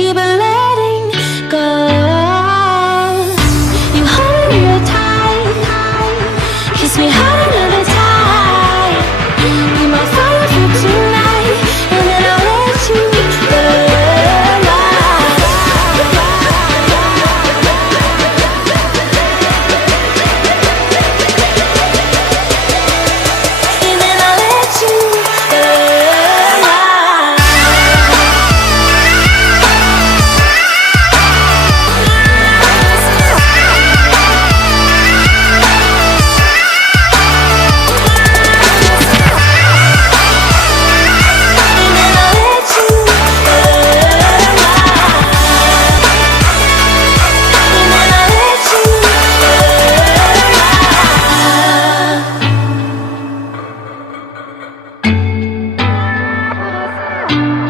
keep letting go. You hold me real tight, kiss me hard another time. Be my fire for tonight, and then I'll let you go. And then I'll let you go. Thank you.